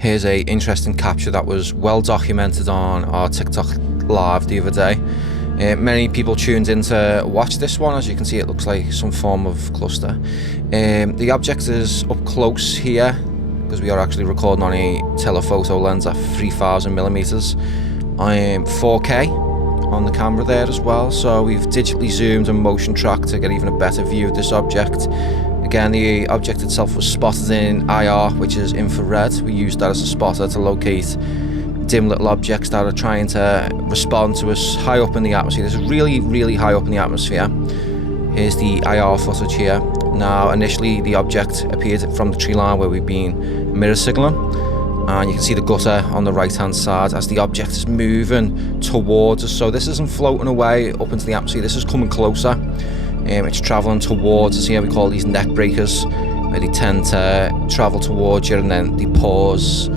Here's a interesting capture that was well documented on our TikTok live the other day. Many people tuned in to watch this one. As you can see, it looks like some form of cluster. The object is up close here because we are actually recording on a telephoto lens at 3000mm. 4K on the camera there as well, so we've digitally zoomed and motion tracked to get even a better view of this object. Again, the object itself was spotted in IR, which is infrared. We used that as a spotter to locate dim little objects that are trying to respond to us high up in the atmosphere. This is really high up in the atmosphere. Here's the IR footage here. Now, initially the object appeared from the tree line where we've been mirror signaling, and you can see the gutter on the right hand side as the object is moving towards us. So this isn't floating away up into the atmosphere, this is coming closer. It's travelling towards us here. We call these neck breakers, where they tend to travel towards you and then they pause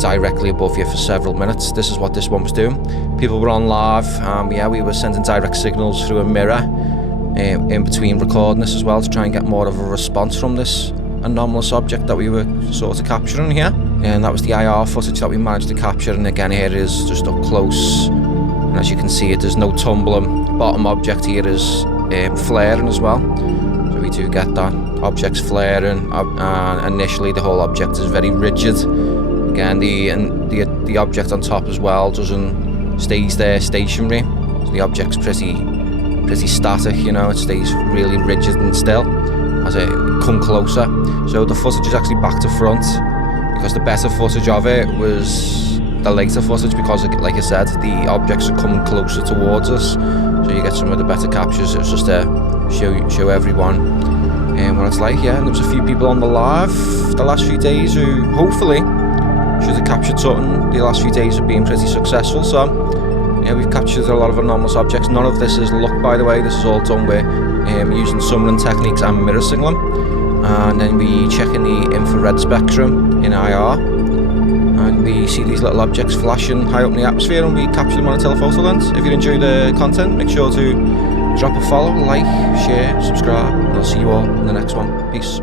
directly above you for several minutes. This is what this one was doing. People were on live, we were sending direct signals through a mirror in between recording this as well, to try and get more of a response from this anomalous object that we were sort of capturing here. And that was the IR footage that we managed to capture, and again here it is just up close, and as you can see, there's no tumbling. Bottom object here is flaring as well, so we do get that. Object's flaring, and initially the whole object is very rigid. Again, the object on top as well stays there stationary, so the object's pretty static, you know, it stays really rigid and still as it come closer. So the footage is actually back to front, because the better footage of it was the later footage, because like I said, the objects are coming closer towards us, so you get some of the better captures. It was just to show everyone what it's like. Yeah, and there was a few people on the live the last few days who hopefully should have captured something. The last few days have been pretty successful, so yeah, we've captured a lot of anomalous objects. None of this is luck, by the way. This is all done with using summoning techniques and mirror signaling, and then we check in the infrared spectrum in IR, and we see these little objects flashing high up in the atmosphere, and we capture them on a telephoto lens. If you enjoy the content, make sure to drop a follow, like, share, subscribe, and I'll see you all in the next one. Peace.